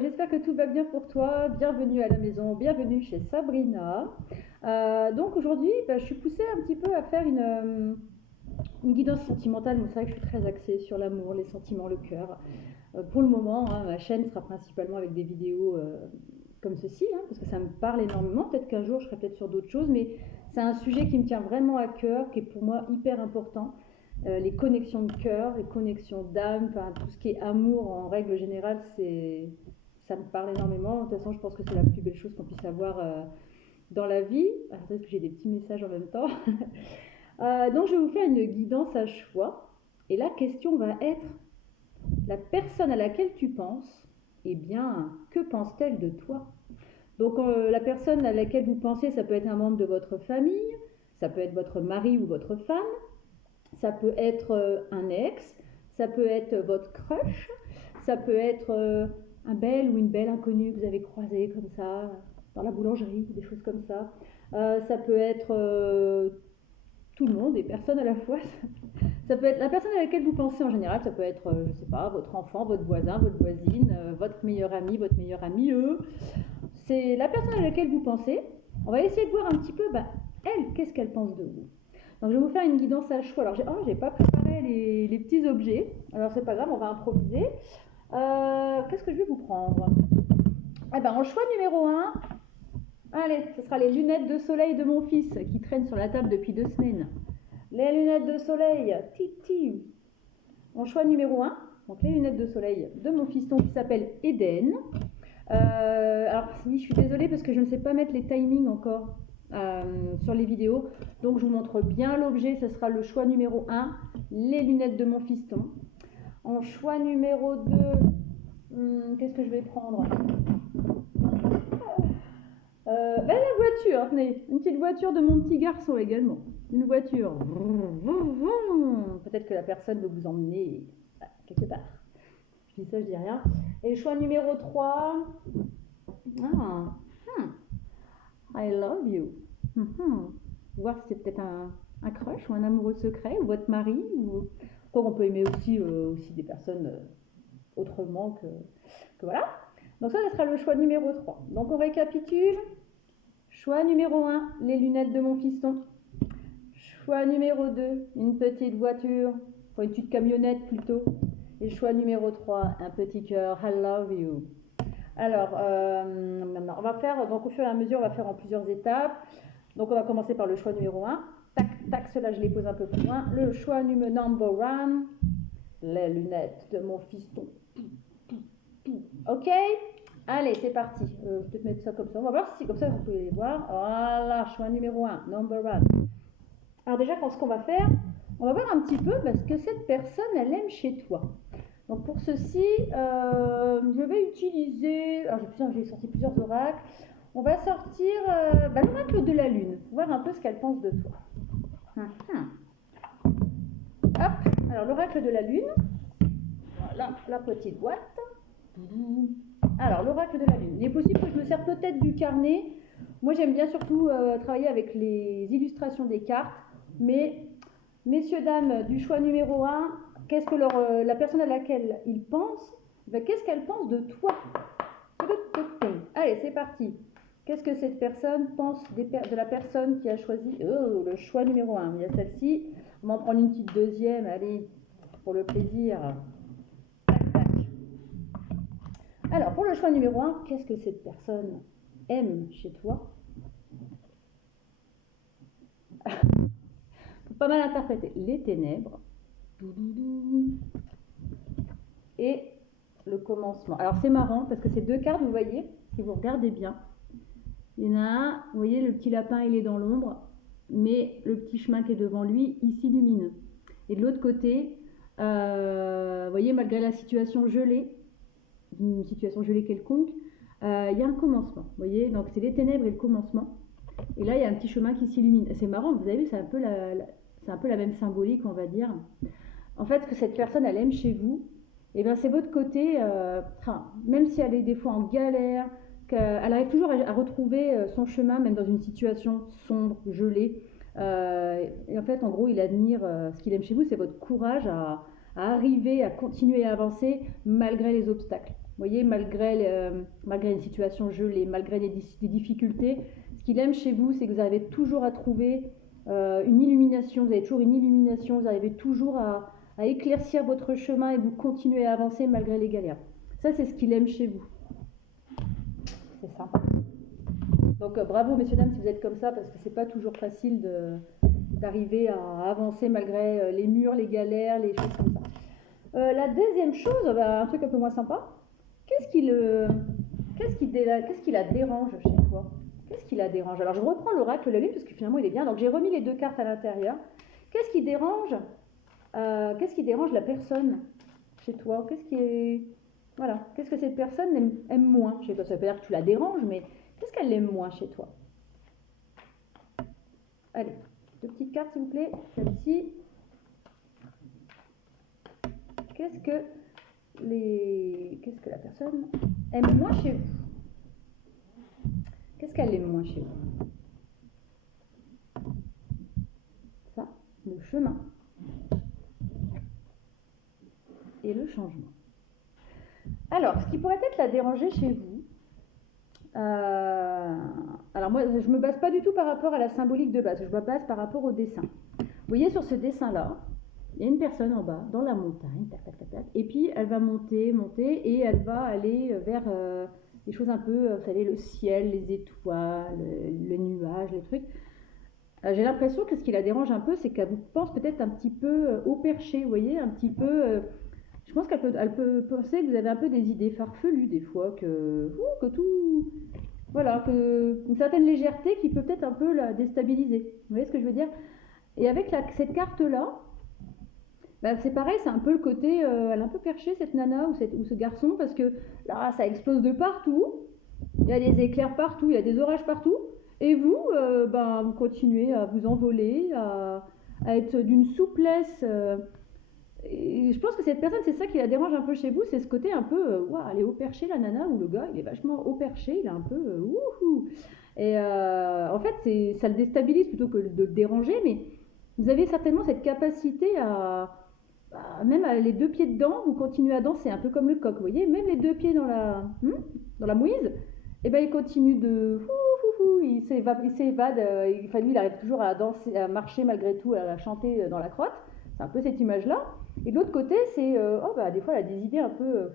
j'espère que tout va bien pour toi. Bienvenue à la maison, bienvenue chez Sabrina. Donc aujourd'hui, je suis poussée un petit peu à faire une guidance sentimentale. Mais c'est vrai que je suis très axée sur l'amour, les sentiments, le cœur. Pour le moment, hein, ma chaîne sera principalement avec des vidéos comme ceci, hein, parce que ça me parle énormément. Peut-être qu'un jour, je serai peut-être sur d'autres choses, mais c'est un sujet qui me tient vraiment à cœur, qui est pour moi hyper important. Les connexions de cœur, les connexions d'âme, enfin tout ce qui est amour en règle générale, ça me parle énormément. De toute façon, je pense que c'est la plus belle chose qu'on puisse avoir dans la vie. Attendez que j'ai des petits messages en même temps. Donc je vais vous faire une guidance à choix. Et la question va être, la personne à laquelle tu penses, eh bien, que pense-t-elle de toi? Donc la personne à laquelle vous pensez, ça peut être un membre de votre famille, ça peut être votre mari ou votre femme, ça peut être un ex, ça peut être votre crush, ça peut être un bel ou une belle inconnue que vous avez croisé comme ça dans la boulangerie, des choses comme ça. Ça peut être tout le monde et personne à la fois. Ça peut être la personne à laquelle vous pensez en général, ça peut être, je sais pas, votre enfant, votre voisin, votre voisine, votre meilleur ami, votre meilleur ami, C'est la personne à laquelle vous pensez. On va essayer de voir un petit peu, elle, qu'est-ce qu'elle pense de vous. Donc je vais vous faire une guidance à choix. Alors j'ai pas préparé les petits objets. Alors c'est pas grave, on va improviser. Qu'est-ce que je vais vous prendre? En choix numéro 1, allez, ce sera les lunettes de soleil de mon fils qui traînent sur la table depuis 2 semaines. Les lunettes de soleil, titi. En choix numéro 1, donc les lunettes de soleil de mon fiston qui s'appelle Eden. Alors oui, je suis désolée parce que je ne sais pas mettre les timings encore sur les vidéos. Donc je vous montre bien l'objet, ce sera le choix numéro 1, les lunettes de mon fiston. En choix numéro 2, qu'est-ce que je vais prendre? La voiture, tenez, une petite voiture de mon petit garçon également. Une voiture. Peut-être que la personne veut vous emmener quelque part. Je dis ça, je dis rien. Et le choix numéro 3, I love you. Voir si c'est peut-être un crush ou un amoureux secret, ou votre mari. On peut aimer aussi des personnes autrement que voilà. Donc ça sera le choix numéro 3. Donc on récapitule. Choix numéro 1, les lunettes de mon fiston. Choix numéro 2, une petite voiture, enfin une petite camionnette plutôt. Et choix numéro 3, un petit cœur, I love you. Alors, on va faire, donc au fur et à mesure, on va faire en plusieurs étapes. Donc on va commencer par le choix numéro 1. Tac, tac, cela je les pose un peu plus loin. Le choix numéro number 1, les lunettes de mon fiston. Ok? Allez, c'est parti. Je vais peut-être mettre ça comme ça. On va voir si comme ça vous pouvez les voir. Voilà, choix numéro 1, number 1. Alors déjà, ce qu'on va faire, on va voir un petit peu ce que cette personne, elle aime chez toi. Donc pour ceci, je vais utiliser, alors j'ai sorti plusieurs oracles. On va sortir l'oracle de la lune, pour voir un peu ce qu'elle pense de toi. Hop, alors l'oracle de la lune, voilà la petite boîte. Alors l'oracle de la lune, il est possible que je me sers peut-être du carnet. Moi j'aime bien surtout travailler avec les illustrations des cartes, mais messieurs, dames, du choix numéro 1, qu'est-ce que la personne à laquelle ils pensent, qu'est-ce qu'elle pense de toi? Allez, c'est parti. Qu'est-ce que cette personne pense de la personne qui a choisi le choix numéro 1? Il y a celle-ci. On va en prendre une petite deuxième, allez, pour le plaisir. Tac, tac. Alors, pour le choix numéro 1, qu'est-ce que cette personne aime chez toi? Pas mal interprété. Les ténèbres. Et le commencement. Alors c'est marrant parce que ces deux cartes, vous voyez, si vous regardez bien, il y en a un, vous voyez, le petit lapin, il est dans l'ombre, mais le petit chemin qui est devant lui, il s'illumine. Et de l'autre côté, vous voyez, malgré la situation gelée, une situation gelée quelconque, il y a un commencement. Vous voyez, donc c'est les ténèbres et le commencement. Et là, il y a un petit chemin qui s'illumine. C'est marrant, vous avez vu, c'est un peu la même symbolique, on va dire. En fait, ce que cette personne, elle aime chez vous, c'est votre côté, même si elle est des fois en galère, qu'elle arrive toujours à retrouver son chemin, même dans une situation sombre, gelée. Et en fait, en gros, il admire, ce qu'il aime chez vous, c'est votre courage à arriver, à continuer à avancer malgré les obstacles. voyez, malgré une situation gelée, malgré des difficultés, ce qu'il aime chez vous, c'est que vous arrivez toujours à trouver une illumination, vous avez toujours une illumination, vous arrivez toujours à éclaircir votre chemin et vous continuez à avancer malgré les galères. Ça, c'est ce qu'il aime chez vous. C'est ça. Donc bravo messieurs dames si vous êtes comme ça, parce que c'est pas toujours facile d'arriver à avancer malgré les murs, les galères, les choses comme ça. La deuxième chose, un truc un peu moins sympa, qu'est-ce qui la dérange chez toi? Qu'est-ce qui la dérange? Alors je reprends l'oracle de la lune parce que finalement il est bien, donc j'ai remis les deux cartes à l'intérieur. Qu'est-ce qui dérange la personne chez toi? Qu'est-ce que cette personne aime moins chez toi? Ça veut pas dire que tu la déranges, mais qu'est-ce qu'elle aime moins chez toi? Allez, deux petites cartes s'il vous plaît, celle-ci. Qu'est-ce que la personne aime moins chez vous? Qu'est-ce qu'elle aime moins chez vous? Ça, le chemin et le changement. Alors, ce qui pourrait peut-être la déranger chez vous, alors moi, je ne me base pas du tout par rapport à la symbolique de base, je me base par rapport au dessin. Vous voyez sur ce dessin-là, il y a une personne en bas, dans la montagne, et puis elle va monter, et elle va aller vers des choses un peu, vous savez, le ciel, les étoiles, le nuage, les trucs. J'ai l'impression que ce qui la dérange un peu, c'est qu'elle vous pense peut-être un petit peu haut perché, vous voyez, un petit peu... je pense qu'elle peut penser que vous avez un peu des idées farfelues des fois, que tout... Voilà, une certaine légèreté qui peut peut-être un peu la déstabiliser. Vous voyez ce que je veux dire? Et avec cette carte-là, c'est pareil, c'est un peu le côté, elle est un peu perchée cette nana ou ce garçon, parce que là ça explose de partout, il y a des éclairs partout, il y a des orages partout, et vous, vous continuez à vous envoler, à être d'une souplesse, et je pense que cette personne, c'est ça qui la dérange un peu chez vous, c'est ce côté un peu, elle est haut perché la nana, ou le gars il est vachement haut perché, il est un peu wouhou, et en fait ça le déstabilise plutôt que de le déranger, mais vous avez certainement cette capacité même les deux pieds dedans, vous continuez à danser, un peu comme le coq, vous voyez, même les deux pieds dans la mouise, et il continue il s'évade, lui il arrive toujours à danser, à marcher malgré tout, à chanter dans la crotte, c'est un peu cette image-là, et de l'autre côté, c'est, des fois elle a des idées un peu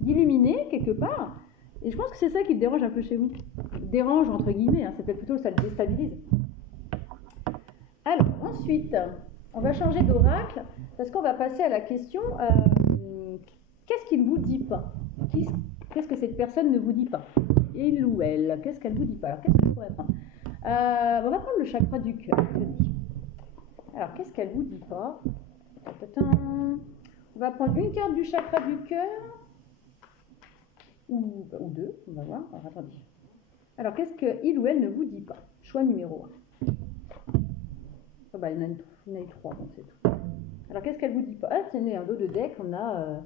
d'illuminées quelque part, et je pense que c'est ça qui te dérange un peu chez vous, dérange entre guillemets, c'est peut-être plutôt ça le déstabilise. Alors, ensuite, on va changer d'oracle parce qu'on va passer à la question qu'est-ce qu'il ne vous dit pas? Qu'est-ce que cette personne ne vous dit pas? Il ou elle, qu'est-ce qu'elle ne vous dit pas? Alors, qu'est-ce que je pourrais prendre? On va prendre le chakra du cœur. Alors, qu'est-ce qu'elle ne vous dit pas? On va prendre une carte du chakra du cœur ou deux, on va voir. Alors, attendez. Alors, qu'est-ce qu'il ou elle ne vous dit pas? Choix numéro 1. Il y en a eu 3, donc c'est tout. Alors, qu'est-ce qu'elle vous dit pas? Tenez, un dos de deck, on a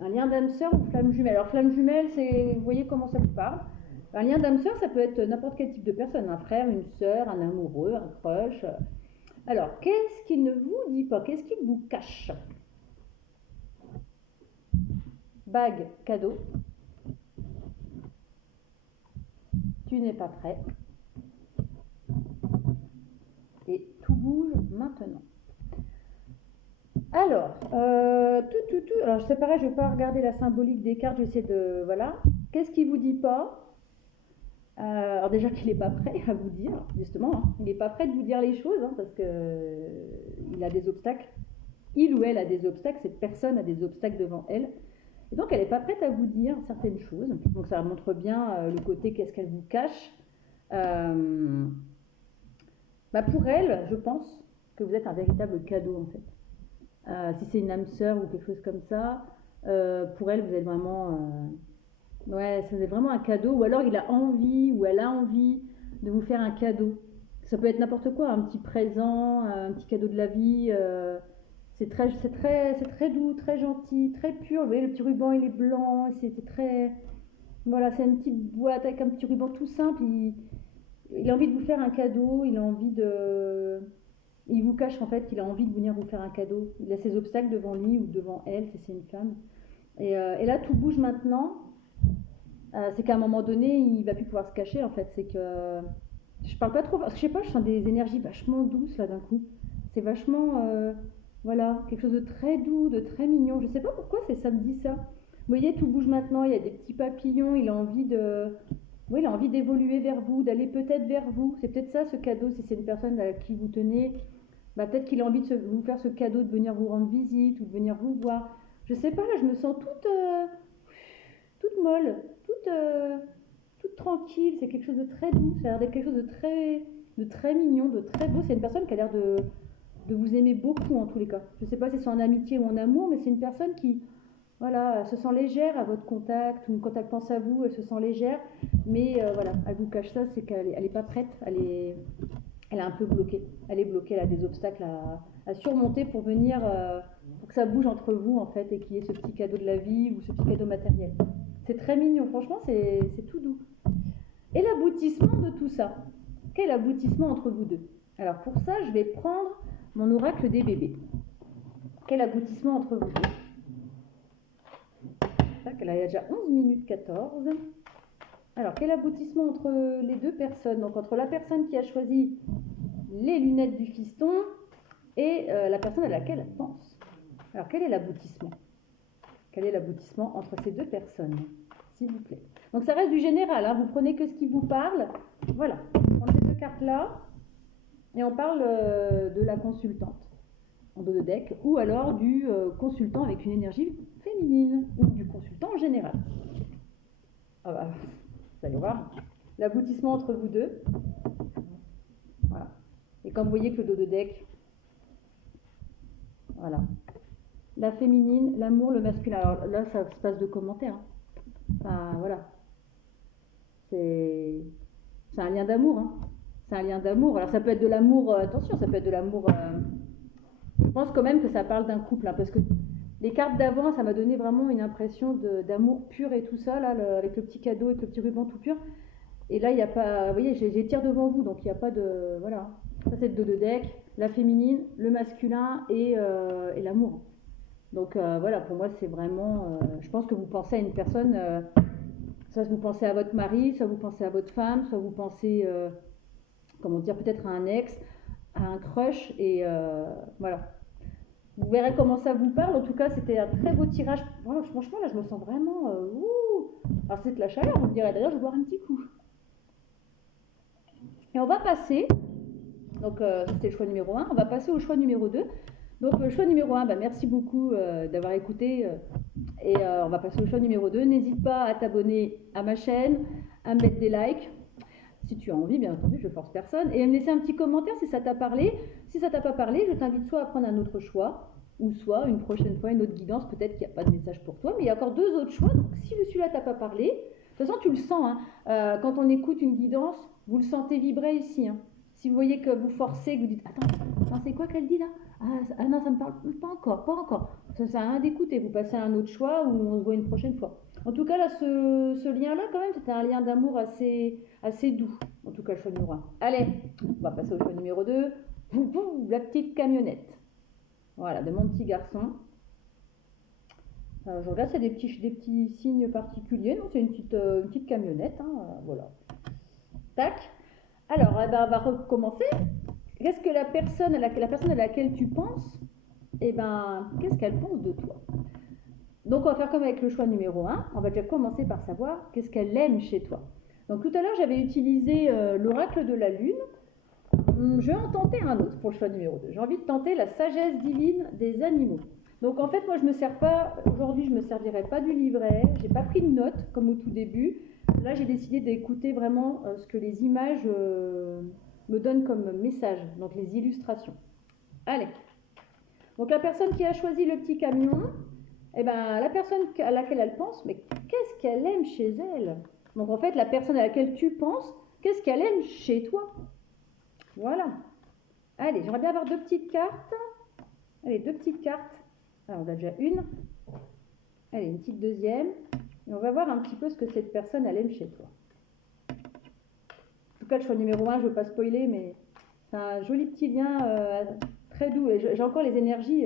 un lien d'âme sœur ou flamme jumelle. Alors, flamme jumelle, vous voyez comment ça vous parle. Un lien d'âme sœur, ça peut être n'importe quel type de personne, un frère, une sœur, un amoureux, un crush. Alors, qu'est-ce qu'il ne vous dit pas? Qu'est-ce qu'il vous cache? Bague, cadeau. Tu n'es pas prêt. Et tout bouge maintenant. Alors, alors c'est pareil, je ne vais pas regarder la symbolique des cartes, je vais essayer de... Voilà. Qu'est-ce qu'il ne vous dit pas? Alors déjà qu'il n'est pas prêt à vous dire, justement, il n'est pas prêt de vous dire les choses, parce qu'il a des obstacles. Il ou elle a des obstacles, cette personne a des obstacles devant elle. Et donc elle n'est pas prête à vous dire certaines choses. Donc ça montre bien le côté qu'est-ce qu'elle vous cache. Pour elle, je pense que vous êtes un véritable cadeau en fait. Si c'est une âme sœur ou quelque chose comme ça, pour elle, vous êtes vraiment... c'est vraiment un cadeau. Ou alors il a envie ou elle a envie de vous faire un cadeau. Ça peut être n'importe quoi, un petit présent, un petit cadeau de la vie. C'est très doux, très gentil, très pur. Vous voyez, le petit ruban, il est blanc. C'est très... Voilà, c'est une petite boîte avec un petit ruban tout simple. Il a envie de vous faire un cadeau, il a envie de... Il vous cache en fait qu'il a envie de venir vous faire un cadeau. Il a ses obstacles devant lui ou devant elle, si c'est une femme. Et là, tout bouge maintenant. C'est qu'à un moment donné, il va plus pouvoir se cacher en fait. C'est que je parle pas trop parce que je sais pas, je sens des énergies vachement douces là d'un coup. C'est vachement voilà, quelque chose de très doux, de très mignon. Je sais pas pourquoi ça me dit ça. Vous voyez, tout bouge maintenant, il y a des petits papillons, il a envie de oui, il a envie d'évoluer vers vous, d'aller peut-être vers vous. C'est peut-être ça ce cadeau si c'est une personne à qui vous tenez. Bah, peut-être qu'il a envie de vous faire ce cadeau de venir vous rendre visite ou de venir vous voir. Je sais pas, là je me sens toute molle, toute tranquille, c'est quelque chose de très doux, ça a l'air d'être quelque chose de très mignon, de très beau. C'est une personne qui a l'air de vous aimer beaucoup en tous les cas. Je ne sais pas si c'est en amitié ou en amour, mais c'est une personne qui, voilà, se sent légère à votre contact, ou quand elle pense à vous, elle se sent légère, mais voilà, elle vous cache ça, c'est qu'elle n'est pas prête, elle est un peu bloquée. Elle est bloquée, elle a des obstacles à surmonter pour venir, pour que ça bouge entre vous en fait, et qu'il y ait ce petit cadeau de la vie ou ce petit cadeau matériel. C'est très mignon, franchement, c'est tout doux. Et l'aboutissement de tout ça, quel aboutissement entre vous deux? Alors pour ça, je vais prendre mon oracle des bébés. Quel aboutissement entre vous deux? Là, il y a déjà 11 minutes 14. Alors, quel aboutissement entre les deux personnes? Donc, entre la personne qui a choisi les lunettes du fiston et la personne à laquelle elle pense. Alors, quel est l'aboutissement? Quel est l'aboutissement entre ces deux personnes, s'il vous plaît? Donc, ça reste du général, hein. Vous prenez que ce qui vous parle. Voilà, on prend ces deux cartes-là et on parle de la consultante en dos de deck, ou alors du consultant avec une énergie féminine, ou du consultant en général. Ah bah, vous allez voir, l'aboutissement entre vous deux. Voilà. Et comme vous voyez que le dos de deck, voilà. La féminine, l'amour, le masculin. Alors là, ça se passe de commentaires. Hein. Enfin, voilà. C'est un lien d'amour. Hein. C'est un lien d'amour. Alors ça peut être de l'amour, attention, ça peut être de l'amour. Je pense quand même que ça parle d'un couple, hein, parce que les cartes d'avant, ça m'a donné vraiment une impression d'amour pur et tout ça, là, avec le petit cadeau, avec le petit ruban tout pur. Et là, il n'y a pas. Vous voyez, j'ai tir devant vous, donc il n'y a pas de. Voilà. Ça, c'est le dos de deck, la féminine, le masculin et l'amour. Donc voilà, pour moi, c'est vraiment. Je pense que vous pensez à une personne. Soit vous pensez à votre mari, soit vous pensez à votre femme, soit vous pensez. Comment dire, peut-être à un ex, à un crush, et voilà. Vous verrez comment ça vous parle. En tout cas, c'était un très beau tirage. Voilà, franchement, là, je me sens vraiment. Alors, c'est de la chaleur, vous me direz. D'ailleurs, je vais boire un petit coup. Et on va passer. Donc, c'était le choix numéro 1. On va passer au choix numéro 2. Donc, le choix numéro 1, merci beaucoup d'avoir écouté. Et on va passer au choix numéro 2. N'hésite pas à t'abonner à ma chaîne, à me mettre des likes. Si tu as envie, bien entendu, je force personne. Et à me laisser un petit commentaire si ça t'a parlé. Si ça t'a pas parlé, je t'invite soit à prendre un autre choix, ou soit une prochaine fois une autre guidance. Peut-être qu'il n'y a pas de message pour toi, mais il y a encore 2 autres choix. Donc si celui-là t'a pas parlé, de toute façon tu le sens. Hein. Quand on écoute une guidance, vous le sentez vibrer ici. Hein. Si vous voyez que vous forcez, que vous dites attends, c'est quoi qu'elle dit là? Ah non, ça me parle pas encore. Ça sert à rien d'écouter. Vous passez à un autre choix ou on se voit une prochaine fois. En tout cas, là, ce lien-là, quand même, c'était un lien d'amour assez doux. En tout cas, le choix numéro 1. Allez, on va passer au choix numéro 2. La petite camionnette. Voilà, de mon petit garçon. Je regarde, c'est des petits signes particuliers. Non, c'est une petite camionnette. Hein, voilà. Tac. Alors, on va recommencer. Qu'est-ce que la personne à laquelle tu penses, qu'est-ce qu'elle pense de toi? Donc, on va faire comme avec le choix numéro 1. On va déjà commencer par savoir qu'est-ce qu'elle aime chez toi. Donc, tout à l'heure, j'avais utilisé l'oracle de la lune. Je vais en tenter un autre pour le choix numéro 2. J'ai envie de tenter la sagesse divine des animaux. Donc, en fait, moi, je me sers pas, aujourd'hui, je ne me servirai pas du livret. Je n'ai pas pris de notes comme au tout début. Là, j'ai décidé d'écouter vraiment ce que les images me donnent comme message, donc les illustrations. Allez. Donc, la personne qui a choisi le petit camion, la personne à laquelle elle pense, mais qu'est-ce qu'elle aime chez elle? Donc, en fait, la personne à laquelle tu penses, qu'est-ce qu'elle aime chez toi? Voilà. Allez, j'aimerais bien avoir 2 petites cartes. Allez, 2 petites cartes. Alors, on a déjà une. Allez, une petite deuxième. Et on va voir un petit peu ce que cette personne, elle aime chez toi. En tout cas, le choix numéro 1, je ne veux pas spoiler, mais c'est un joli petit lien très doux. Et j'ai encore les énergies.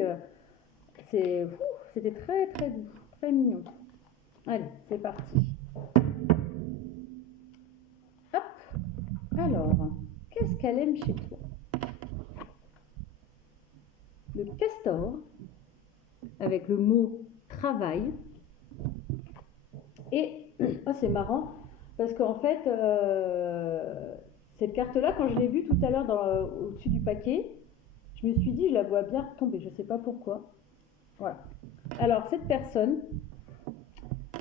C'était très, très doux. Très mignon. Allez, c'est parti. Hop. Alors, qu'est-ce qu'elle aime chez toi? Le castor, avec le mot travail. Et, oh, c'est marrant, parce qu'en fait, cette carte-là, quand je l'ai vue tout à l'heure au-dessus du paquet, je me suis dit, je la vois bien tomber, je ne sais pas pourquoi. Voilà. Alors, cette personne,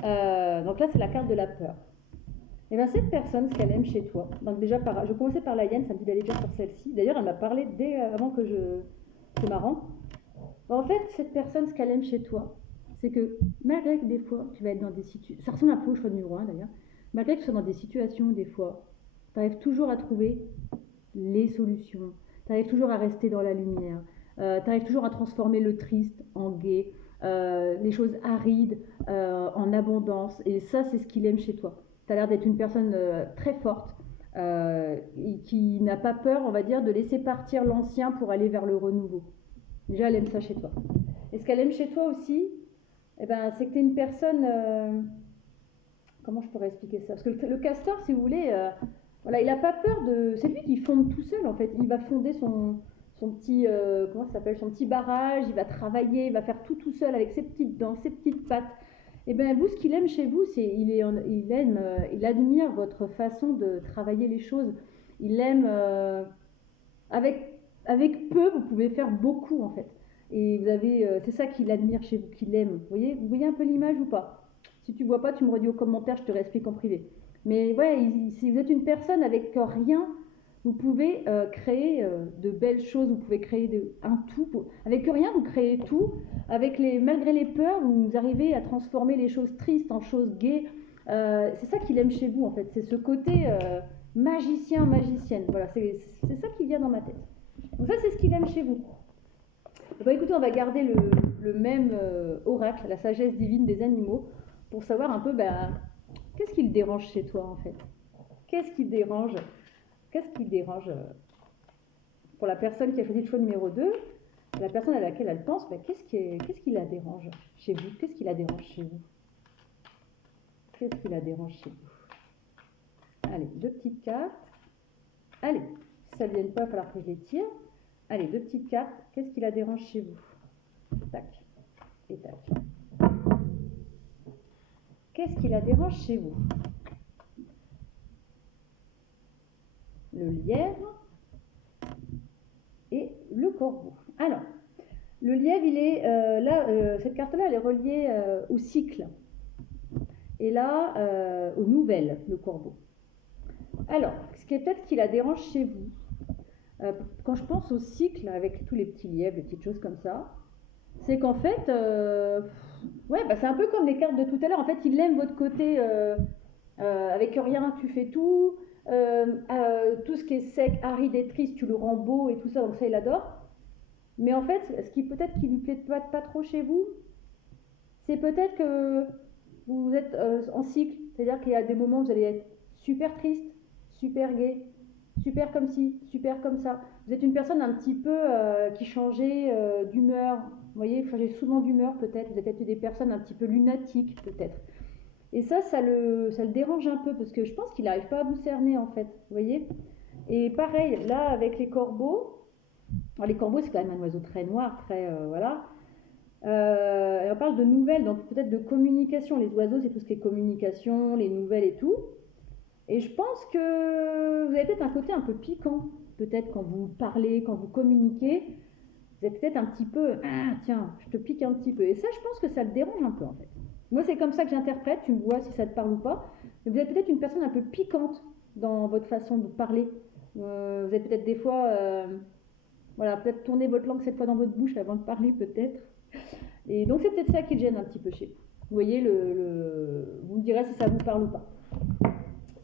donc là, c'est la carte de la peur. Et bien, cette personne, ce qu'elle aime chez toi, donc déjà, je commençais par la hyène, ça me dit d'aller déjà sur celle-ci. D'ailleurs, elle m'a parlé dès avant que c'est marrant. En fait, cette personne, ce qu'elle aime chez toi, c'est que malgré que des fois, tu vas être dans des situations, ça ressemble un peu au choix numéro 1 d'ailleurs, malgré que tu sois dans des situations, des fois, tu arrives toujours à trouver les solutions, tu arrives toujours à rester dans la lumière, tu arrives toujours à transformer le triste en gai, les choses arides en abondance, et ça, c'est ce qu'il aime chez toi. Tu as l'air d'être une personne très forte, et qui n'a pas peur, on va dire, de laisser partir l'ancien pour aller vers le renouveau. Déjà, elle aime ça chez toi. Et ce qu'elle aime chez toi aussi, eh ben, c'est que tu es une personne... comment je pourrais expliquer ça? Parce que le castor, si vous voulez, voilà, il n'a pas peur de... C'est lui qui fonde tout seul, en fait. Il va fonder son petit... comment ça s'appelle? Son petit barrage, il va travailler, il va faire tout seul avec ses petites dents, ses petites pattes. Et bien, vous, ce qu'il aime chez vous, c'est il admire votre façon de travailler les choses. Il aime... avec peu, vous pouvez faire beaucoup, en fait. Et vous avez, c'est ça qu'il admire chez vous, qu'il aime. Vous voyez un peu l'image ou pas? Si tu vois pas, tu me redis aux commentaires, je te réexplique en privé. Mais ouais, si vous êtes une personne avec rien, vous pouvez créer de belles choses, vous pouvez créer un tout. Avec rien, vous créez tout. Malgré les peurs, vous arrivez à transformer les choses tristes en choses gaies. C'est ça qu'il aime chez vous, en fait. C'est ce côté magicien, magicienne. Voilà, c'est ça qui vient dans ma tête. Donc ça, c'est ce qu'il aime chez vous. Bon, écoutez, on va garder le même oracle, la sagesse divine des animaux, pour savoir un peu, qu'est-ce qui le dérange chez toi, en fait? Qu'est-ce qui dérange pour la personne qui a choisi le choix numéro 2, la personne à laquelle elle pense, qu'est-ce qui la dérange chez vous? Qu'est-ce qui la dérange chez vous? Qu'est-ce qui la dérange chez vous? Allez, 2 petites cartes. Allez, si ça ne vient pas, il va falloir que je les tire. Allez, 2 petites cartes. Qu'est-ce qui la dérange chez vous? Tac et tac. Qu'est-ce qui la dérange chez vous? Le lièvre et le corbeau. Alors, le lièvre, il est là, cette carte-là, elle est reliée au cycle. Et là, aux nouvelles, le corbeau. Alors, ce qui est peut-être qui la dérange chez vous, quand je pense au cycle, avec tous les petits lièvres, les petites choses comme ça, c'est qu'en fait, c'est un peu comme les cartes de tout à l'heure. En fait, il aime votre côté avec rien, tu fais tout. Tout ce qui est sec, aride et triste, tu le rends beau et tout ça, donc ça, il adore. Mais en fait, ce qui peut-être qui lui plaît pas trop chez vous, c'est peut-être que vous êtes en cycle. C'est-à-dire qu'il y a des moments où vous allez être super triste, super gai, super comme ci, super comme ça. Vous êtes une personne un petit peu qui changeait d'humeur. Vous voyez, changer souvent d'humeur peut-être. Vous êtes peut-être des personnes un petit peu lunatiques peut-être. Et ça le dérange un peu parce que je pense qu'il n'arrive pas à vous cerner en fait. Vous voyez? Et pareil, là avec les corbeaux. Alors, les corbeaux, c'est quand même un oiseau très noir, très voilà. Et on parle de nouvelles, donc peut-être de communication. Les oiseaux, c'est tout ce qui est communication, les nouvelles et tout. Et je pense que vous avez peut-être un côté un peu piquant, peut-être quand vous parlez, quand vous communiquez, vous êtes peut-être un petit peu, tiens, je te pique un petit peu. Et ça, je pense que ça le dérange un peu en fait. Moi, c'est comme ça que j'interprète, tu me vois si ça te parle ou pas. Mais vous êtes peut-être une personne un peu piquante dans votre façon de parler. Vous êtes peut-être des fois, voilà, peut-être tourner votre langue cette fois dans votre bouche avant de parler peut-être. Et donc c'est peut-être ça qui le gêne un petit peu chez vous. Vous voyez, vous me direz si ça vous parle ou pas.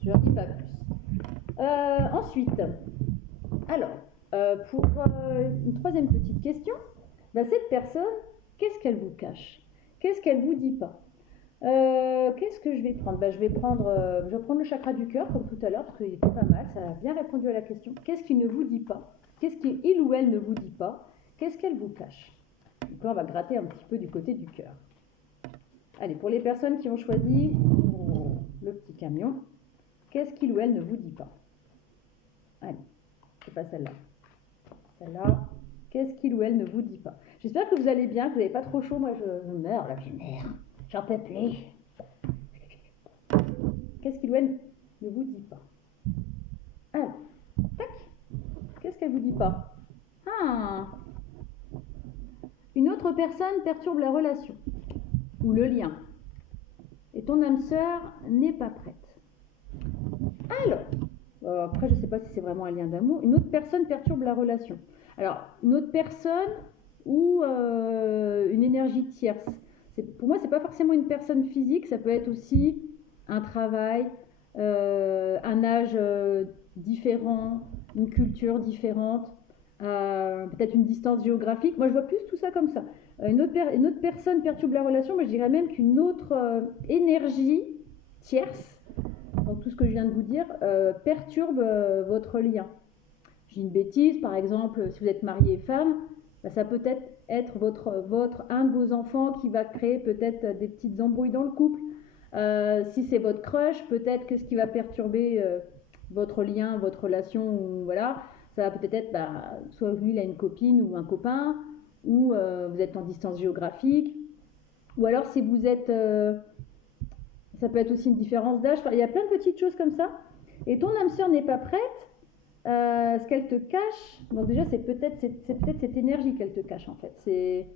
Je n'en dis pas plus. Ensuite, alors, pour une troisième petite question, cette personne, qu'est-ce qu'elle vous cache? Qu'est-ce qu'elle vous dit pas? Qu'est-ce que je vais prendre? Je vais prendre le chakra du cœur comme tout à l'heure parce qu'il était pas mal, ça a bien répondu à la question. Qu'est-ce qu'il ne vous dit pas? Qu'est-ce qu'il ou elle ne vous dit pas? Qu'est-ce qu'elle vous cache? Donc là, on va gratter un petit peu du côté du cœur. Allez, pour les personnes qui ont choisi le petit camion, qu'est-ce qu'il ou elle ne vous dit pas? Allez, c'est pas celle-là. Celle-là, qu'est-ce qu'il ou elle ne vous dit pas? J'espère que vous allez bien, que vous n'avez pas trop chaud. Moi, je meurs, là, je meurs. J'en peux plus. Qu'est-ce qu'il ou elle ne vous dit pas? Alors, tac. Qu'est-ce qu'elle vous dit pas? Ah, une autre personne perturbe la relation ou le lien. Et ton âme sœur n'est pas prête. Alors, après, je ne sais pas si c'est vraiment un lien d'amour. Une autre personne perturbe la relation. Alors, une autre personne ou une énergie tierce. Pour moi, ce n'est pas forcément une personne physique, ça peut être aussi un travail, un âge différent, une culture différente, peut-être une distance géographique. Moi, je vois plus tout ça comme ça. Une autre personne perturbe la relation, mais je dirais même qu'une autre énergie tierce, donc tout ce que je viens de vous dire, perturbe votre lien. J'ai une bêtise, par exemple, si vous êtes marié et femme, bah, ça peut être un de vos enfants qui va créer peut-être des petites embrouilles dans le couple. Si c'est votre crush, peut-être que ce qui va perturber votre lien, votre relation, ou voilà, ça va peut-être être, soit lui il a une copine ou un copain, ou vous êtes en distance géographique, ou alors si vous êtes, ça peut être aussi une différence d'âge. Enfin, il y a plein de petites choses comme ça. Et ton âme sœur n'est pas prête. Ce qu'elle te cache, donc déjà c'est peut-être cette énergie qu'elle te cache en fait. C'est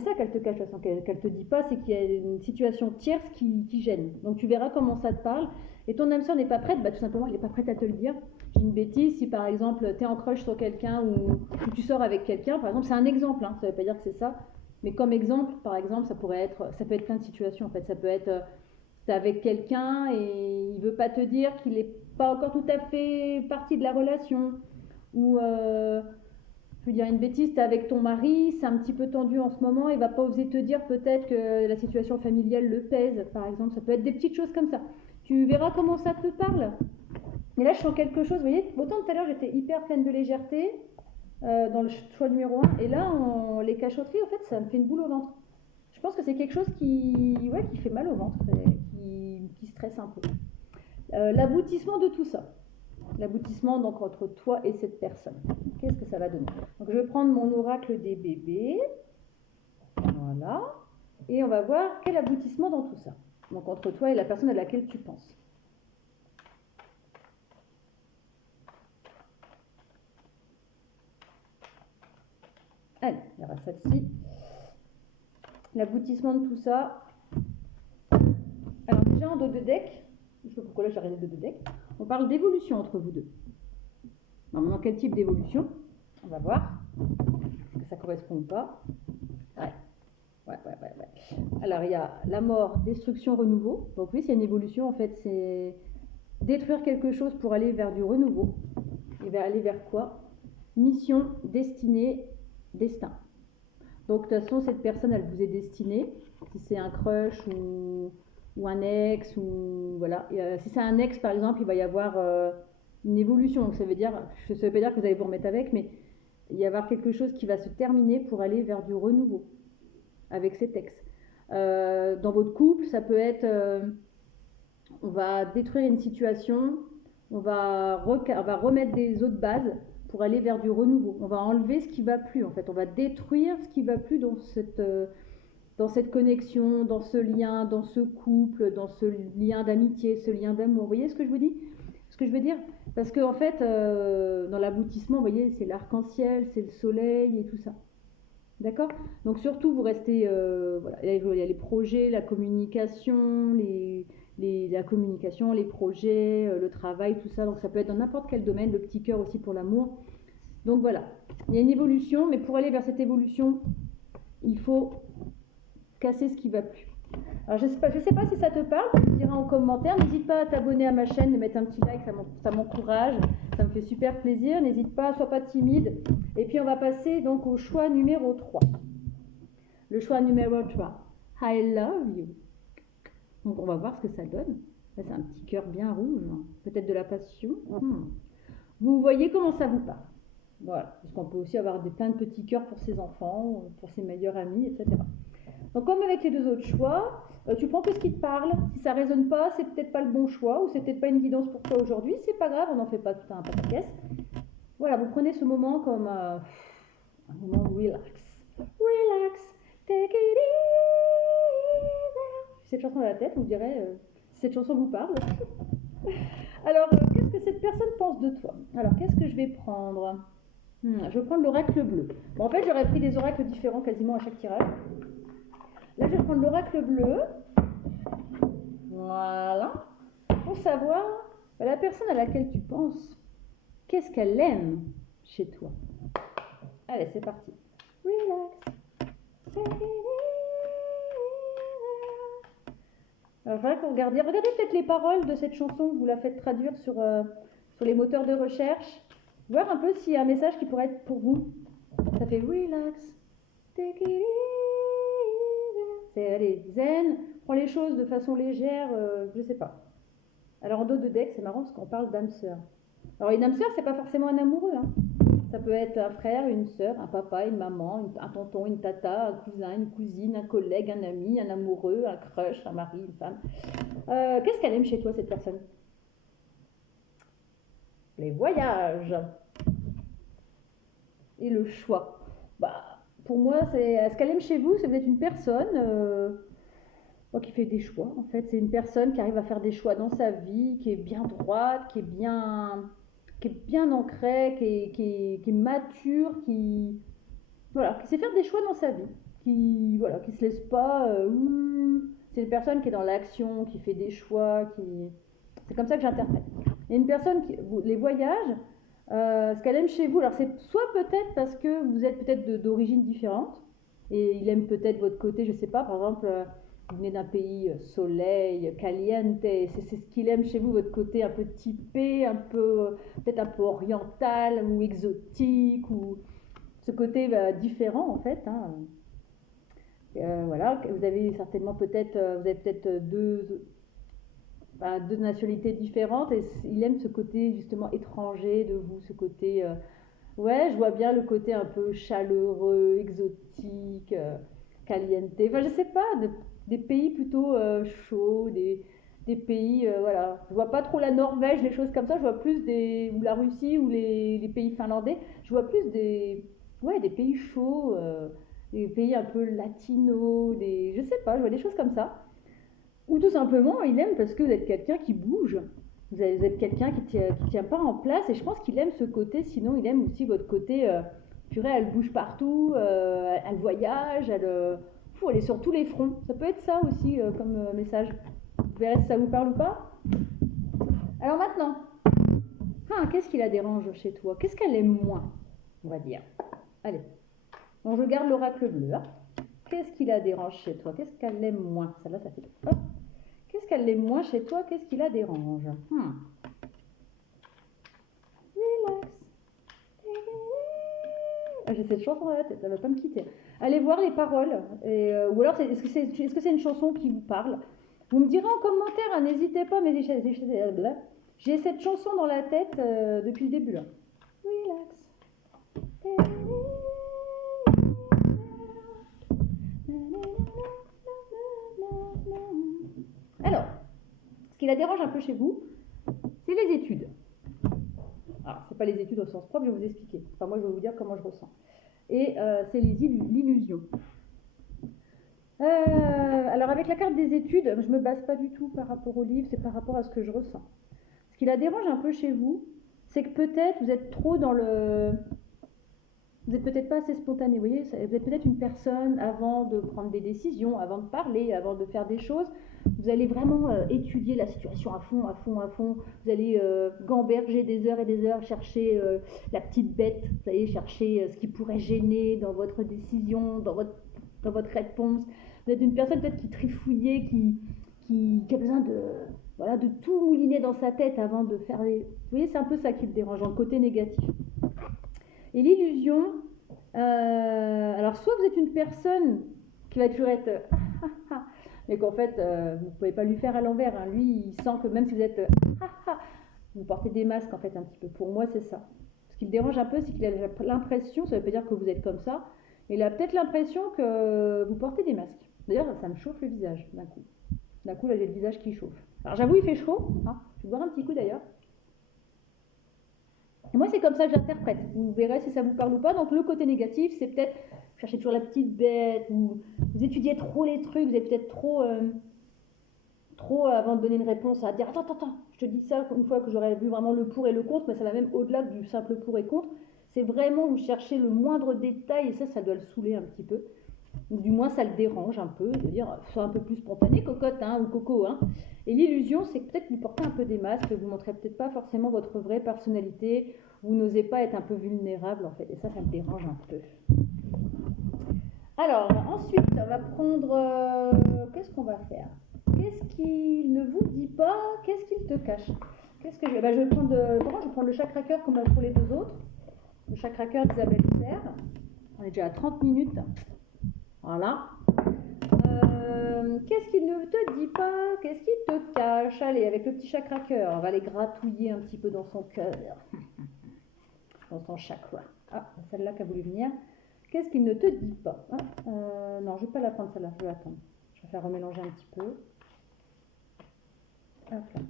ça qu'elle te cache, qu'elle te dit pas, c'est qu'il y a une situation tierce qui gêne. Donc tu verras comment ça te parle. Et ton âme sœur n'est pas prête, tout simplement elle n'est pas prête à te le dire. J'ai une bêtise, si par exemple tu es en crush sur quelqu'un ou tu sors avec quelqu'un, par exemple, c'est un exemple, ça ne veut pas dire que c'est ça, mais comme exemple, par exemple, ça peut être plein de situations en fait. Ça peut être t'es avec quelqu'un et il veut pas te dire qu'il n'est pas encore tout à fait partie de la relation, ou je veux dire une bêtise, t'es avec ton mari, c'est un petit peu tendu en ce moment, il va pas oser te dire peut-être que la situation familiale le pèse, par exemple. Ça peut être des petites choses comme ça. Tu verras comment ça te parle. Et là je sens quelque chose, vous voyez, autant tout à l'heure j'étais hyper pleine de légèreté dans le choix numéro 1, et là les cachotteries, en fait ça me fait une boule au ventre. Je pense que c'est quelque chose qui fait mal au ventre, qui stresse un peu. L'aboutissement de tout ça. L'aboutissement donc entre toi et cette personne. Qu'est-ce que ça va donner? Donc je vais prendre mon oracle des bébés. Voilà. Et on va voir quel aboutissement dans tout ça. Donc entre toi et la personne à laquelle tu penses. Allez, il y aura celle-ci. L'aboutissement de tout ça. Alors déjà en dos de deck, je sais pas pourquoi là j'ai regardé de deck, on parle d'évolution entre vous deux. Maintenant, quel type d'évolution? On va voir. Est-ce que ça correspond ou pas? Ouais. Alors il y a la mort, destruction, renouveau. Donc oui, c'est une évolution en fait, c'est détruire quelque chose pour aller vers du renouveau. Et aller vers quoi? Mission, destinée, destin. Donc de toute façon, cette personne, elle vous est destinée. Si c'est un crush ou un ex, ou voilà. Et, si c'est un ex par exemple, il va y avoir une évolution. Donc ça veut pas dire que vous allez vous remettre avec, mais il va y avoir quelque chose qui va se terminer pour aller vers du renouveau avec cet ex. Dans votre couple, ça peut être on va détruire une situation, on va remettre des autres bases pour aller vers du renouveau. On va enlever ce qui ne va plus en fait, on va détruire ce qui ne va plus dans cette connexion, dans ce lien, dans ce couple, dans ce lien d'amitié, ce lien d'amour. Vous voyez ce que je vous dis? Ce que je veux dire? Parce qu'en fait, dans l'aboutissement, vous voyez, c'est l'arc-en-ciel, c'est le soleil et tout ça. D'accord? Donc surtout, vous restez... voilà, il y a les projets, la communication, la communication, les projets, le travail, tout ça. Donc ça peut être dans n'importe quel domaine, le petit cœur aussi pour l'amour. Donc voilà, il y a une évolution, mais pour aller vers cette évolution, il faut casser ce qui ne va plus. Alors je sais pas si ça te parle, tu me diras en commentaire. N'hésite pas à t'abonner à ma chaîne, de mettre un petit like, ça m'encourage, ça me fait super plaisir. N'hésite pas, sois pas timide. Et puis on va passer donc au choix numéro 3. Le choix numéro 3, I love you. Donc on va voir ce que ça donne. Là c'est un petit cœur bien rouge, peut-être de la passion. Vous voyez comment ça vous parle. Voilà, parce qu'on peut aussi avoir plein de petits cœurs pour ses enfants, pour ses meilleurs amis, etc. Donc comme avec les deux autres choix, tu prends que ce qui te parle. Si ça résonne pas, c'est peut-être pas le bon choix ou c'est peut-être pas une guidance pour toi aujourd'hui. C'est pas grave, on n'en fait pas tout un pataquès. Voilà, vous prenez ce moment comme un moment relax. Relax, take it easy. Cette chanson dans la tête, vous direz si cette chanson vous parle. Alors, qu'est-ce que cette personne pense de toi? Alors, qu'est-ce que je vais prendre? Je vais prendre l'oracle bleu. Bon, en fait, j'aurais pris des oracles différents quasiment à chaque tirage. Là, je vais prendre l'oracle bleu. Voilà. Pour savoir la personne à laquelle tu penses, qu'est-ce qu'elle aime chez toi? Allez, c'est parti. Relax. Alors, voilà, regardez peut-être les paroles de cette chanson, vous la faites traduire sur les moteurs de recherche. Voir un peu s'il y a un message qui pourrait être pour vous. Ça fait relax, take it easy. C'est, allez, zen, prends les choses de façon légère, je sais pas. Alors en dos de deck, c'est marrant parce qu'on parle d'âme sœur. Alors une âme sœur, c'est pas forcément un amoureux. Hein. Ça peut être un frère, une sœur, un papa, une maman, un tonton, une tata, un cousin, une cousine, un collègue, un ami, un amoureux, un crush, un mari, une femme. Qu'est-ce qu'elle aime chez toi, cette personne? Les voyages et le choix. Pour moi, c'est ce qu'elle aime chez vous, c'est vous êtes une personne qui fait des choix. En fait, c'est une personne qui arrive à faire des choix dans sa vie, qui est bien droite, qui est bien ancrée, qui est mature, qui sait faire des choix dans sa vie, qui se laisse pas. C'est une personne qui est dans l'action, qui fait des choix, c'est comme ça que j'interprète. Et une personne les voyages, ce qu'elle aime chez vous, alors c'est soit peut-être parce que vous êtes peut-être d'origine différente et il aime peut-être votre côté, je sais pas, par exemple, vous venez d'un pays soleil, caliente, c'est ce qu'il aime chez vous, votre côté un peu typé, peut-être un peu oriental ou exotique, ou ce côté différent en fait. Hein. Voilà, vous avez certainement peut-être, deux nationalités différentes et il aime ce côté justement étranger de vous, ce côté ouais, je vois bien le côté un peu chaleureux, exotique, caliente, enfin je sais pas, des pays plutôt chauds, des pays, voilà, je vois pas trop la Norvège, les choses comme ça, je vois plus ou la Russie ou les pays finlandais, je vois plus des pays chauds, des pays un peu latinos, je sais pas, je vois des choses comme ça. Ou tout simplement, il aime parce que vous êtes quelqu'un qui bouge. Vous êtes quelqu'un qui tient pas en place. Et je pense qu'il aime ce côté. Sinon, il aime aussi votre côté. Purée, elle bouge partout. Elle voyage. Elle est sur tous les fronts. Ça peut être ça aussi comme message. Vous verrez si ça vous parle ou pas. Alors maintenant, qu'est-ce qui la dérange chez toi? Qu'est-ce qu'elle aime moins, on va dire? Allez. Donc, je garde l'oracle bleu. Hein. Qu'est-ce qui la dérange chez toi? Qu'est-ce qu'elle aime moins? Celle-là, ça fait... Hop. Qu'est-ce qu'elle aime moins chez toi? Qu'est-ce qui la dérange? Relax. J'ai cette chanson dans la tête, elle ne va pas me quitter. Allez voir les paroles. Ou alors, est-ce que c'est une chanson qui vous parle? Vous me direz en commentaire, n'hésitez pas, mais j'ai cette chanson dans la tête depuis le début. Là. Relax. Alors, ce qui la dérange un peu chez vous, c'est les études. Alors, c'est pas les études au sens propre, je vais vous expliquer. Enfin, moi, je vais vous dire comment je ressens. Et c'est l'illusion. Alors, avec la carte des études, je me base pas du tout par rapport au livre, c'est par rapport à ce que je ressens. Ce qui la dérange un peu chez vous, c'est que peut-être vous êtes trop dans le... Vous n'êtes peut-être pas assez spontané, vous voyez, vous êtes peut-être une personne avant de prendre des décisions, avant de parler, avant de faire des choses. Vous allez vraiment étudier la situation à fond. Vous allez gamberger des heures et des heures, chercher la petite bête, vous allez chercher ce qui pourrait gêner dans votre décision, dans votre réponse. Vous êtes une personne peut-être qui trifouillait, qui a besoin de tout mouliner dans sa tête avant de faire les... Vous voyez, c'est un peu ça qui le dérange, le côté négatif. Et l'illusion, alors soit vous êtes une personne qui va toujours être mais qu'en fait vous ne pouvez pas lui faire à l'envers. Hein. Lui, il sent que même si vous êtes vous portez des masques en fait un petit peu. Pour moi, c'est ça. Ce qui le dérange un peu, c'est qu'il a l'impression, ça ne veut pas dire que vous êtes comme ça, mais il a peut-être l'impression que vous portez des masques. D'ailleurs, ça me chauffe le visage d'un coup. D'un coup, là, j'ai le visage qui chauffe. Alors, j'avoue, il fait chaud. Hein. Je vais boire un petit coup d'ailleurs. Et moi, c'est comme ça que j'interprète. Vous verrez si ça vous parle ou pas. Donc, le côté négatif, c'est peut-être vous cherchez toujours la petite bête, ou vous étudiez trop les trucs, vous êtes peut-être trop avant de donner une réponse à dire attends, je te dis ça une fois que j'aurais vu vraiment le pour et le contre, mais ça va même au-delà du simple pour et contre. C'est vraiment vous cherchez le moindre détail et ça doit le saouler un petit peu. Ou du moins ça le dérange un peu, de dire sois un peu plus spontané, cocotte hein, ou coco. Hein. Et l'illusion, c'est que peut-être vous portez un peu des masques, vous ne montrez peut-être pas forcément votre vraie personnalité, vous n'osez pas être un peu vulnérable en fait, et ça me dérange un peu. Alors, ensuite, on va prendre... qu'est-ce qu'on va faire? Qu'est-ce qu'il ne vous dit pas? Qu'est-ce qu'il te cache? Qu'est-ce que je vais prendre je vais prendre le chakra cœur comme pour les deux autres. Le chakra cœur d'Isabelle Serre. On est déjà à 30 minutes. Voilà. Qu'est-ce qu'il ne te dit pas? Qu'est-ce qu'il te cache? Allez, avec le petit chakra cœur, on va aller gratouiller un petit peu dans son cœur. Dans son chakra. Ah, celle-là qui a voulu venir. Qu'est-ce qu'il ne te dit pas? Non, je ne vais pas la prendre celle-là, je vais attendre. Je vais faire remélanger un petit peu. Hop là.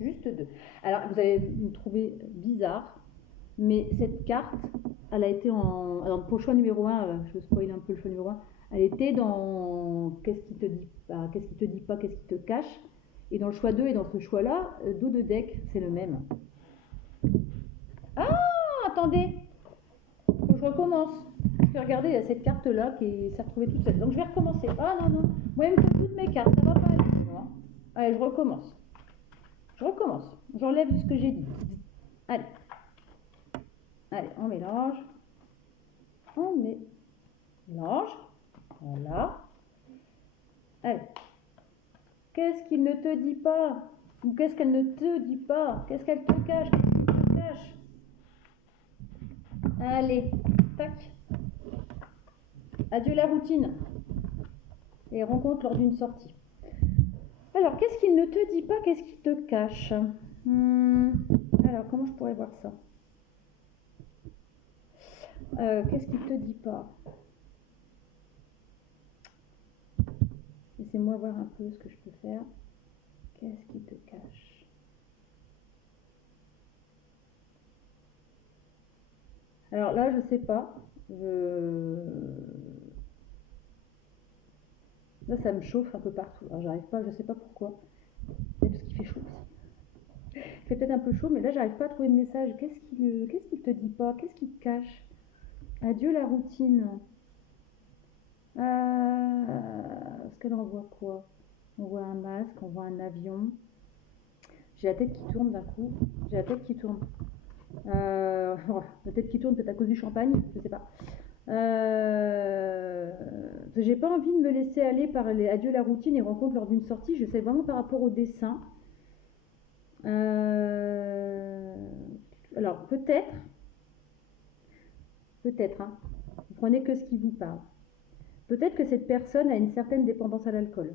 Juste deux. Alors, vous allez me trouver bizarre, mais cette carte, elle a été en... Alors, pour le choix numéro 1, je vais spoiler un peu le choix numéro 1, elle était dans qu'est-ce qui te dit pas, qu'est-ce qui te dit pas, qu'est-ce qui te cache. Et dans le choix 2 et dans ce choix-là, dos de deck, c'est le même. Ah, attendez, je recommence. Parce que regardez, il y a cette carte-là qui s'est retrouvée toute seule. Donc je vais recommencer. Ah non. Moi, il me faut toutes mes cartes. Ça va pas aller. Non. Allez, je recommence. J'enlève ce que j'ai dit. Allez, on mélange. Voilà. Allez. Qu'est-ce qu'il ne te dit pas? Ou qu'est-ce qu'elle ne te dit pas? Qu'est-ce qu'elle te cache? Qu'est-ce qu'il te cache? Allez, tac. Adieu la routine. Et rencontre lors d'une sortie. Alors, qu'est-ce qu'il ne te dit pas? Qu'est-ce qu'il te cache? Alors, comment je pourrais voir ça? Qu'est-ce qu'il te dit pas? Laissez-moi voir un peu ce que je peux faire. Qu'est-ce qui te cache? Alors là, je sais pas. Là, ça me chauffe un peu partout. Alors, j'arrive pas, je sais pas pourquoi. Peut-être parce qu'il fait chaud aussi. Il fait peut-être un peu chaud, mais là, j'arrive pas à trouver de message. Qu'est-ce qu'il te dit pas? Qu'est-ce qu'il te cache? Adieu la routine. Est-ce qu'elle envoie quoi? On voit un masque, on voit un avion. J'ai la tête qui tourne d'un coup. La tête qui tourne peut-être à cause du champagne, je sais pas. J'ai pas envie de me laisser aller par les adieu la routine et rencontre lors d'une sortie. Je sais vraiment par rapport au dessin. Alors peut-être, hein, vous prenez que ce qui vous parle. Peut-être que cette personne a une certaine dépendance à l'alcool.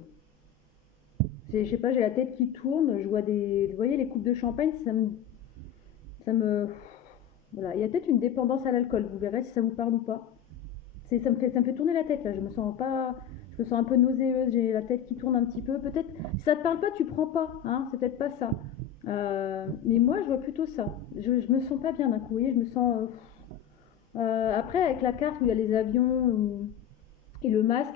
Je sais pas, j'ai la tête qui tourne, je vois vous voyez les coupes de champagne, voilà, il y a peut-être une dépendance à l'alcool, vous verrez si ça vous parle ou pas. Ça me fait tourner la tête là, je me sens un peu nauséeuse, j'ai la tête qui tourne un petit peu. Peut-être, si ça te parle pas, tu prends pas, hein, c'est peut-être pas ça. Mais moi, je vois plutôt ça. Je me sens pas bien d'un coup, vous voyez, je me sens. Après, avec la carte où il y a les avions et le masque,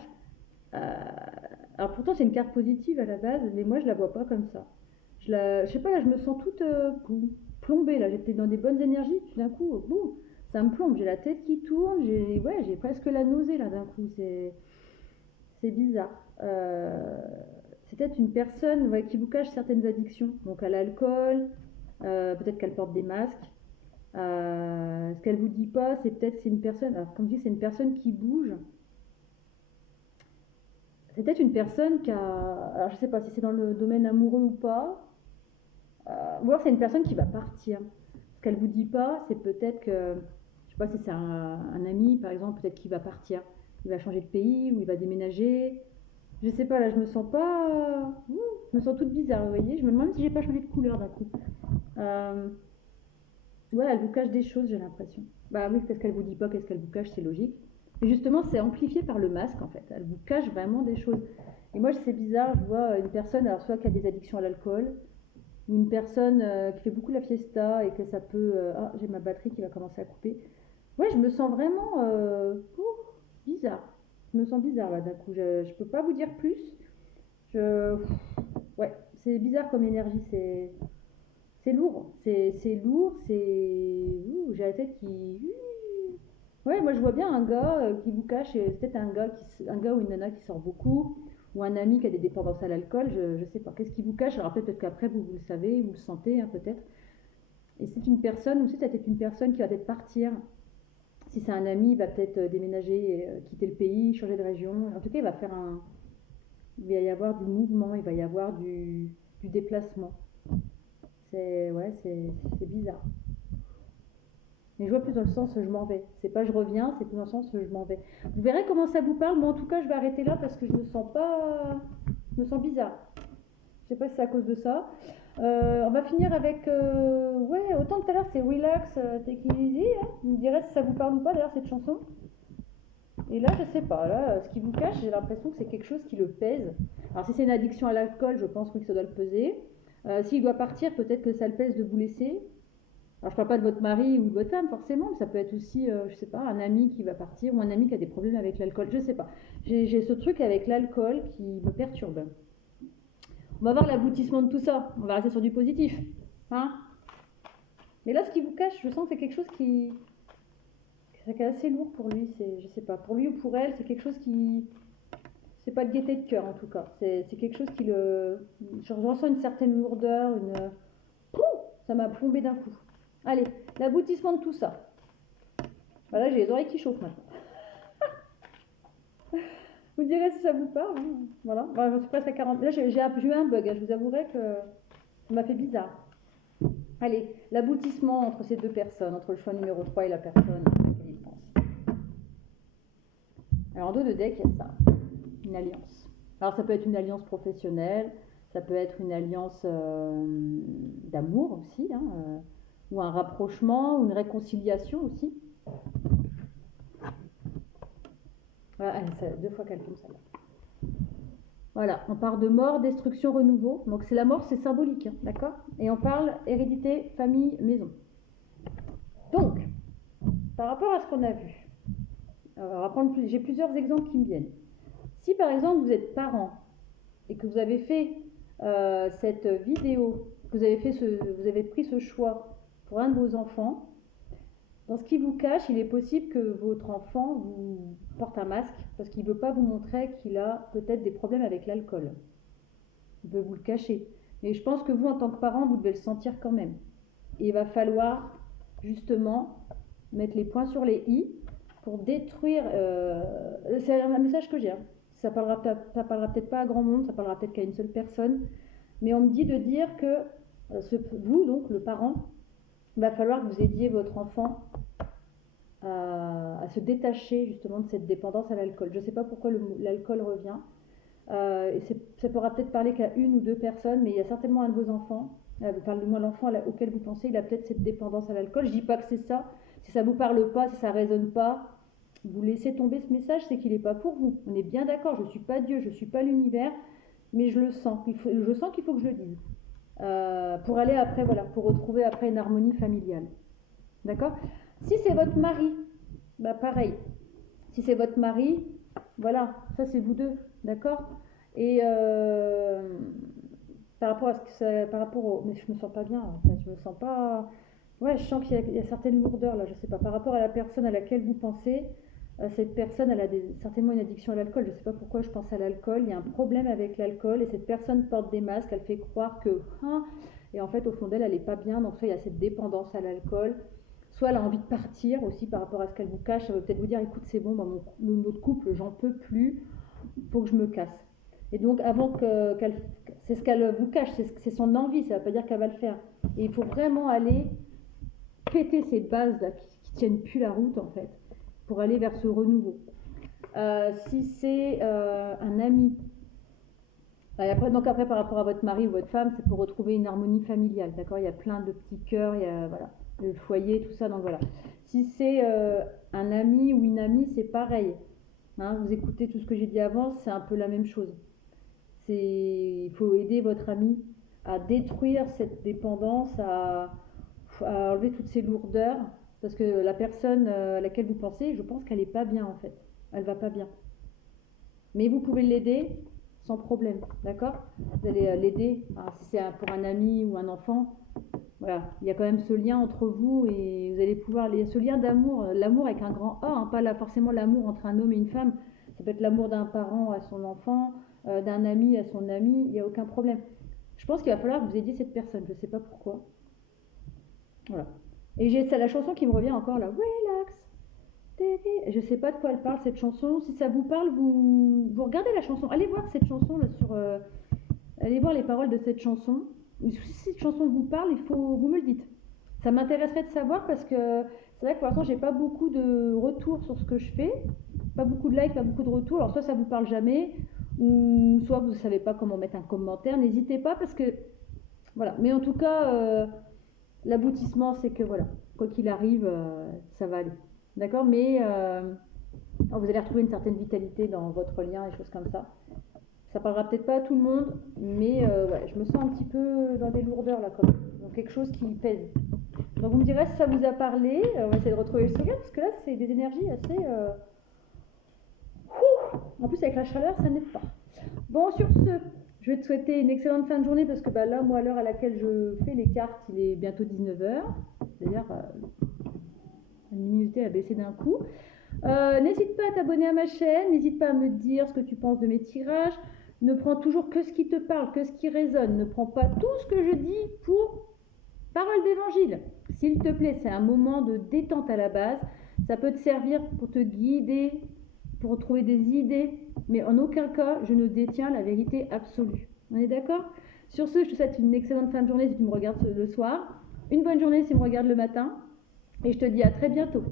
alors pourtant c'est une carte positive à la base, mais moi je la vois pas comme ça. Je sais pas, là je me sens toute plombée, là j'étais dans des bonnes énergies, tout d'un coup, boum, ça me plombe, j'ai la tête qui tourne, j'ai presque la nausée là d'un coup, c'est bizarre. C'est peut-être une personne qui vous cache certaines addictions, donc à l'alcool, peut-être qu'elle porte des masques. Ce qu'elle vous dit pas, c'est peut-être que c'est une personne, alors comme je dis, c'est une personne qui bouge. C'est peut-être une personne qui a... Alors je sais pas si c'est dans le domaine amoureux ou pas. Ou alors c'est une personne qui va partir. Ce qu'elle vous dit pas, c'est peut-être que... Je sais pas si c'est un ami par exemple, peut-être qu'il va partir. Il va changer de pays ou il va déménager. Je sais pas, là je me sens pas... Je me sens toute bizarre, vous voyez. Je me demande si j'ai pas changé de couleur d'un coup. Ouais, elle vous cache des choses, j'ai l'impression. Bah oui, qu'est-ce qu'elle vous dit pas, qu'est-ce qu'elle vous cache, c'est logique. Et justement, c'est amplifié par le masque en fait. Elle vous cache vraiment des choses. Et moi, c'est bizarre, je vois une personne, alors soit qui a des addictions à l'alcool, ou une personne qui fait beaucoup la fiesta et que ça peut. Ah, j'ai ma batterie qui va commencer à couper. Ouais, je me sens vraiment bizarre. Je me sens bizarre là d'un coup. Je peux pas vous dire plus. Je... Ouais, c'est bizarre comme énergie. C'est lourd. C'est lourd. J'ai la tête qui. Ouais, moi je vois bien un gars qui vous cache. C'est peut-être un gars ou une nana qui sort beaucoup. Ou un ami qui a des dépendances à l'alcool. Je sais pas. Qu'est-ce qui vous cache? Alors peut-être qu'après vous le savez, vous le sentez hein, peut-être. Et c'est une personne, ou c'est peut-être une personne qui va peut-être partir. Si c'est un ami, il va peut-être déménager, quitter le pays, changer de région. En tout cas, il va y avoir du mouvement, il va y avoir du déplacement. Ouais, c'est bizarre. Mais je vois plus dans le sens je m'en vais. C'est pas je reviens, c'est plus dans le sens je m'en vais. Vous verrez comment ça vous parle. Moi, en tout cas, je vais arrêter là parce que je me sens pas, je me sens bizarre. Je sais pas si c'est à cause de ça. On va finir avec, ouais, autant tout à l'heure c'est relax, take it easy. Hein. Vous me direz si ça vous parle ou pas d'ailleurs cette chanson. Et là, je sais pas. Là, ce qui vous cache, j'ai l'impression que c'est quelque chose qui le pèse. Alors, si c'est une addiction à l'alcool, je pense oui, que ça doit le peser. S'il doit partir, peut-être que ça le pèse de vous laisser. Alors, je parle pas de votre mari ou de votre femme, forcément, mais ça peut être aussi, je sais pas, un ami qui va partir ou un ami qui a des problèmes avec l'alcool. Je sais pas. J'ai ce truc avec l'alcool qui me perturbe. On va voir l'aboutissement de tout ça. On va rester sur du positif. Hein. Mais là, ce qui vous cache, je sens que c'est quelque chose qui est assez lourd pour lui. Je sais pas, pour lui ou pour elle, c'est quelque chose qui. C'est pas de gaieté de cœur en tout cas. C'est quelque chose qui le. Je ressens une certaine lourdeur, ça m'a plombé d'un coup. Allez, l'aboutissement de tout ça. Voilà, j'ai les oreilles qui chauffent maintenant. Vous direz si ça vous parle. Hein. Voilà, je suis presque à 40. Là, j'ai eu un bug. Je vous avouerai que ça m'a fait bizarre. Allez, l'aboutissement entre ces deux personnes, entre le choix numéro 3 et la personne à laquelle il pense. Alors, en dos de deck, il y a ça, une alliance. Alors, ça peut être une alliance professionnelle, ça peut être une alliance d'amour aussi, hein, ou un rapprochement, ou une réconciliation aussi. Voilà, deux fois qu'elle tombe, celle-là. Voilà, on parle de mort, destruction, renouveau. Donc c'est la mort, c'est symbolique, hein, d'accord? Et on parle hérédité, famille, maison. Donc, par rapport à ce qu'on a vu, j'ai plusieurs exemples qui me viennent. Si par exemple vous êtes parent et que vous avez fait cette vidéo, que vous avez pris ce choix pour un de vos enfants, dans ce qui vous cache, il est possible que votre enfant vous porte un masque parce qu'il ne veut pas vous montrer qu'il a peut-être des problèmes avec l'alcool. Il veut vous le cacher. Mais je pense que vous, en tant que parent, vous devez le sentir quand même. Et il va falloir justement mettre les points sur les i pour détruire. C'est un message que j'ai. Hein. Ça parlera peut-être pas à grand monde, ça parlera peut-être qu'à une seule personne. Mais on me dit de dire que vous, donc le parent, il va falloir que vous aidiez votre enfant à se détacher justement de cette dépendance à l'alcool. Je ne sais pas pourquoi l'alcool revient. Ça pourra peut-être parler qu'à une ou deux personnes, mais il y a certainement un de vos enfants, enfin du moins l'enfant auquel vous pensez, il a peut-être cette dépendance à l'alcool. Je ne dis pas que c'est ça. Si ça ne vous parle pas, si ça ne résonne pas, vous laissez tomber ce message, c'est qu'il n'est pas pour vous. On est bien d'accord, je ne suis pas Dieu, je ne suis pas l'univers, mais je le sens. Je sens qu'il faut que je le dise. Pour aller après, voilà, pour retrouver après une harmonie familiale. D'accord ? Si c'est votre mari, bah pareil. Si c'est votre mari, voilà, ça c'est vous deux, d'accord ? Et par rapport à mais je me sens pas bien, en fait, je me sens pas. Ouais, je sens qu'il y a certaines lourdeurs là, je sais pas. Par rapport à la personne à laquelle vous pensez, cette personne, elle a certainement une addiction à l'alcool. Je sais pas pourquoi je pense à l'alcool. Il y a un problème avec l'alcool et cette personne porte des masques. Elle fait croire que, et en fait, au fond d'elle, elle est pas bien. Donc, soit il y a cette dépendance à l'alcool. Soit elle a envie de partir aussi par rapport à ce qu'elle vous cache. Elle veut peut-être vous dire, écoute, c'est bon, notre couple, j'en peux plus, il faut que je me casse. Et donc, c'est ce qu'elle vous cache, c'est son envie, ça ne veut pas dire qu'elle va le faire. Et il faut vraiment aller péter ces bases là qui tiennent plus la route en fait, pour aller vers ce renouveau. Si c'est un ami, donc après par rapport à votre mari ou votre femme, c'est pour retrouver une harmonie familiale, d'accord ? Il y a plein de petits cœurs, voilà. le foyer, tout ça. Donc voilà. Si c'est un ami ou une amie, c'est pareil. Hein, vous écoutez tout ce que j'ai dit avant, c'est un peu la même chose. Il faut aider votre ami à détruire cette dépendance, à enlever toutes ces lourdeurs, parce que la personne à laquelle vous pensez, je pense qu'elle n'est pas bien en fait. Elle va pas bien. Mais vous pouvez l'aider sans problème, d'accord? Vous allez l'aider, si c'est pour un ami ou un enfant, voilà, il y a quand même ce lien entre vous et vous allez pouvoir, ce lien d'amour, l'amour avec un grand A, hein, pas forcément l'amour entre un homme et une femme, ça peut être l'amour d'un parent à son enfant, d'un ami à son ami, il n'y a aucun problème. Je pense qu'il va falloir que vous aidiez cette personne, je ne sais pas pourquoi. Voilà. Et j'ai la chanson qui me revient encore là, relax. Je sais pas de quoi elle parle cette chanson. Si ça vous parle, vous regardez la chanson. Allez voir cette chanson là allez voir les paroles de cette chanson. Si cette chanson vous parle, vous me le dites. Ça m'intéresserait de savoir parce que c'est vrai que pour l'instant j'ai pas beaucoup de retours sur ce que je fais, pas beaucoup de likes, pas beaucoup de retours. Alors soit ça vous parle jamais, ou soit vous savez pas comment mettre un commentaire. N'hésitez pas parce que voilà. Mais en tout cas, l'aboutissement c'est que voilà, quoi qu'il arrive, ça va aller. D'accord, mais vous allez retrouver une certaine vitalité dans votre lien et choses comme ça. Ça parlera peut-être pas à tout le monde, mais ouais, je me sens un petit peu dans des lourdeurs là quand même. Donc quelque chose qui pèse. Donc vous me direz si ça vous a parlé. On va essayer de retrouver le sourire parce que là c'est des énergies assez. En plus avec la chaleur ça n'aide pas. Bon, sur ce, je vais te souhaiter une excellente fin de journée parce que là moi à l'heure à laquelle je fais les cartes il est bientôt 19h. D'ailleurs la luminosité a baissé d'un coup. N'hésite pas à t'abonner à ma chaîne, n'hésite pas à me dire ce que tu penses de mes tirages. Ne prends toujours que ce qui te parle, que ce qui résonne. Ne prends pas tout ce que je dis pour parole d'évangile. S'il te plaît, c'est un moment de détente à la base. Ça peut te servir pour te guider, pour trouver des idées, mais en aucun cas, je ne détiens la vérité absolue. On est d'accord? Sur ce, je te souhaite une excellente fin de journée si tu me regardes le soir, une bonne journée si tu me regardes le matin, et je te dis à très bientôt.